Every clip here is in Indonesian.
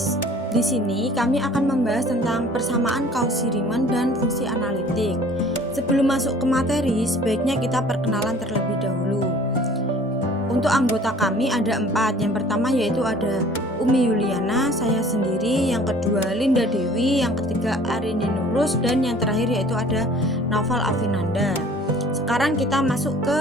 guys, di sini kami akan membahas tentang persamaan Cauchy-Riemann dan fungsi analitik. Sebelum masuk ke materi, sebaiknya kita perkenalan terlebih dahulu. Untuk anggota kami ada 4. Yang pertama yaitu ada Umi Yuliana, saya sendiri, yang kedua Linda Dewi, yang ketiga Arini Nurus, dan yang terakhir yaitu ada Naufal Afinanda. Sekarang kita masuk ke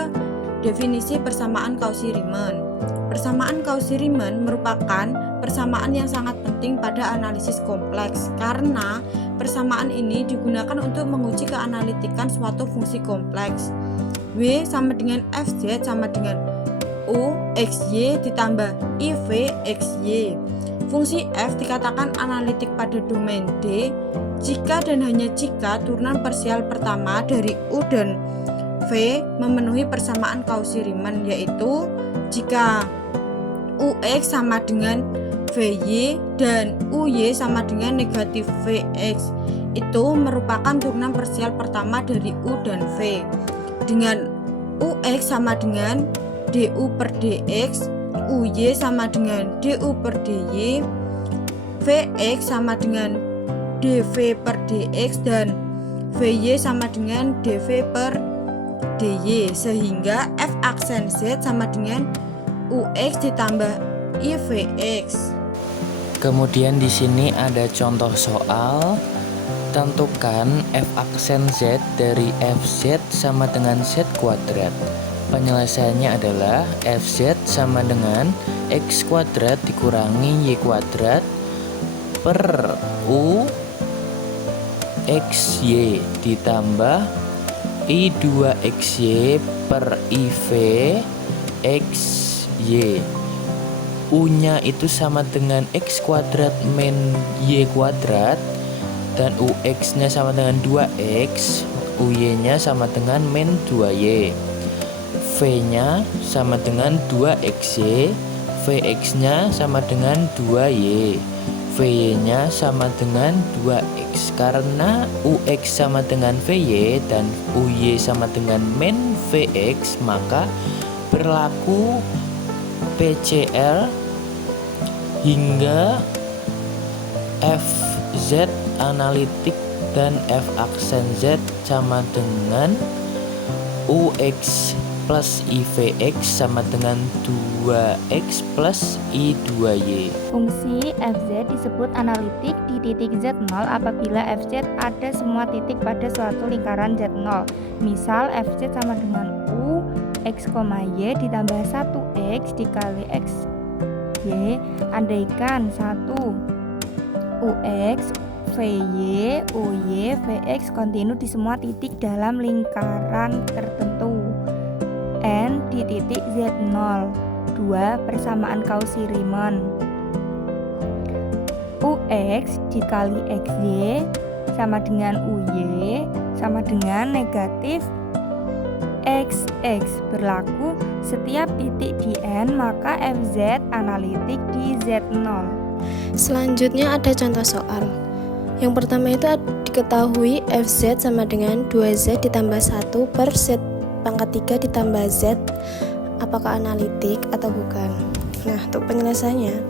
definisi persamaan Cauchy-Riemann. Persamaan Cauchy-Riemann merupakan persamaan yang sangat penting pada analisis kompleks karena persamaan ini digunakan untuk menguji keanalitikan suatu fungsi kompleks. W sama dengan Fz sama dengan U XY ditambah IV XY. Fungsi F dikatakan analitik pada domain D jika dan hanya jika turunan parsial pertama dari U dan V memenuhi persamaan Cauchy-Riemann, yaitu jika UX sama dengan VY dan UY sama dengan negatif VX. Itu merupakan turunan parsial pertama dari U dan V. Dengan UX sama dengan DU per DX, UY sama dengan DU per DY, VX sama dengan DV per DX, dan VY sama dengan DV per DY, sehingga F aksen Z sama dengan UX ditambah IVX. Kemudian di sini ada contoh soal. Tentukan F aksen Z dari Fz sama dengan Z kuadrat. Penyelesaiannya adalah Fz sama dengan X kuadrat dikurangi Y kuadrat per U XY ditambah I2XY per IV XY. U-nya itu sama dengan X kuadrat min Y kuadrat, dan UX-nya sama dengan 2X, UY-nya sama dengan min 2Y. V-nya sama dengan 2XY, VX-nya sama dengan 2Y, VY-nya sama dengan 2X. Karena UX sama dengan VY dan UY sama dengan min VX, maka berlaku PCL hingga FZ analitik dan F aksen Z sama dengan UX plus IVX sama dengan 2X plus I2Y. Fungsi Fz disebut analitik di titik Z0 apabila Fz ada semua titik pada suatu lingkaran Z0. Misal Fz sama dengan U X, Y ditambah 1X dikali X Y, andaikan 1 UX, VY, UY, VX kontinu di semua titik dalam lingkaran tertentu N di titik Z0. 2. Persamaan Cauchy-Riemann. UX dikali XY sama dengan UY sama dengan negatif XX. Berlaku setiap titik di N, maka FZ analitik di Z0. Selanjutnya ada contoh soal. Yang pertama itu diketahui Fz sama dengan 2Z ditambah 1 per Z pangkat 3 ditambah Z. Apakah analitik atau bukan? Nah, untuk penyelesaiannya,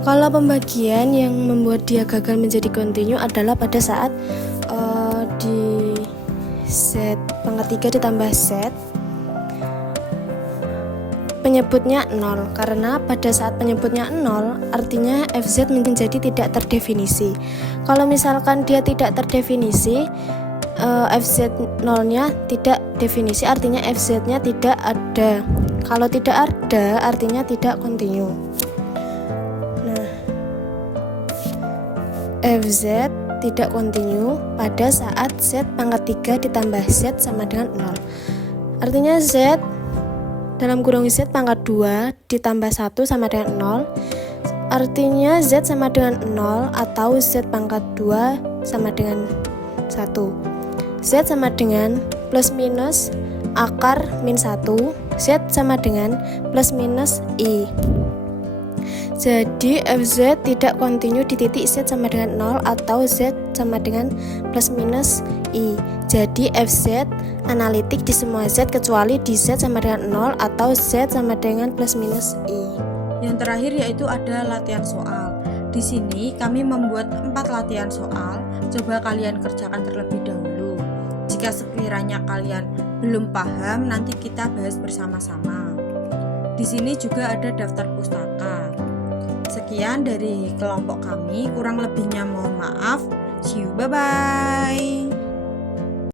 kalau pembagian yang membuat dia gagal menjadi kontinu adalah pada saat di Z pangkat 3 ditambah Z penyebutnya 0, karena pada saat penyebutnya 0 artinya Fz menjadi tidak terdefinisi. Kalau misalkan dia tidak terdefinisi, Fz 0-nya tidak definisi, artinya Fz nya tidak ada. Kalau tidak ada artinya tidak kontinu. Nah, Fz tidak kontinu pada saat Z pangkat 3 ditambah Z sama dengan 0. Artinya Z dalam kurung Z pangkat 2 ditambah 1 sama dengan 0. Artinya Z sama dengan 0 atau Z pangkat 2 sama dengan 1. Z sama dengan plus minus akar min 1. Z sama dengan plus minus I. Jadi Fz tidak kontinu di titik Z sama dengan 0 atau Z sama dengan plus minus I. Jadi Fz analitik di semua Z kecuali di Z sama dengan 0 atau Z sama dengan plus minus I. Yang terakhir yaitu ada latihan soal. Di sini kami membuat 4 latihan soal, coba kalian kerjakan terlebih dahulu. Jika sekiranya kalian belum paham, nanti kita bahas bersama-sama. Di sini juga ada daftar pustaka. Sekian dari kelompok kami, kurang lebihnya mohon maaf. See you, bye-bye.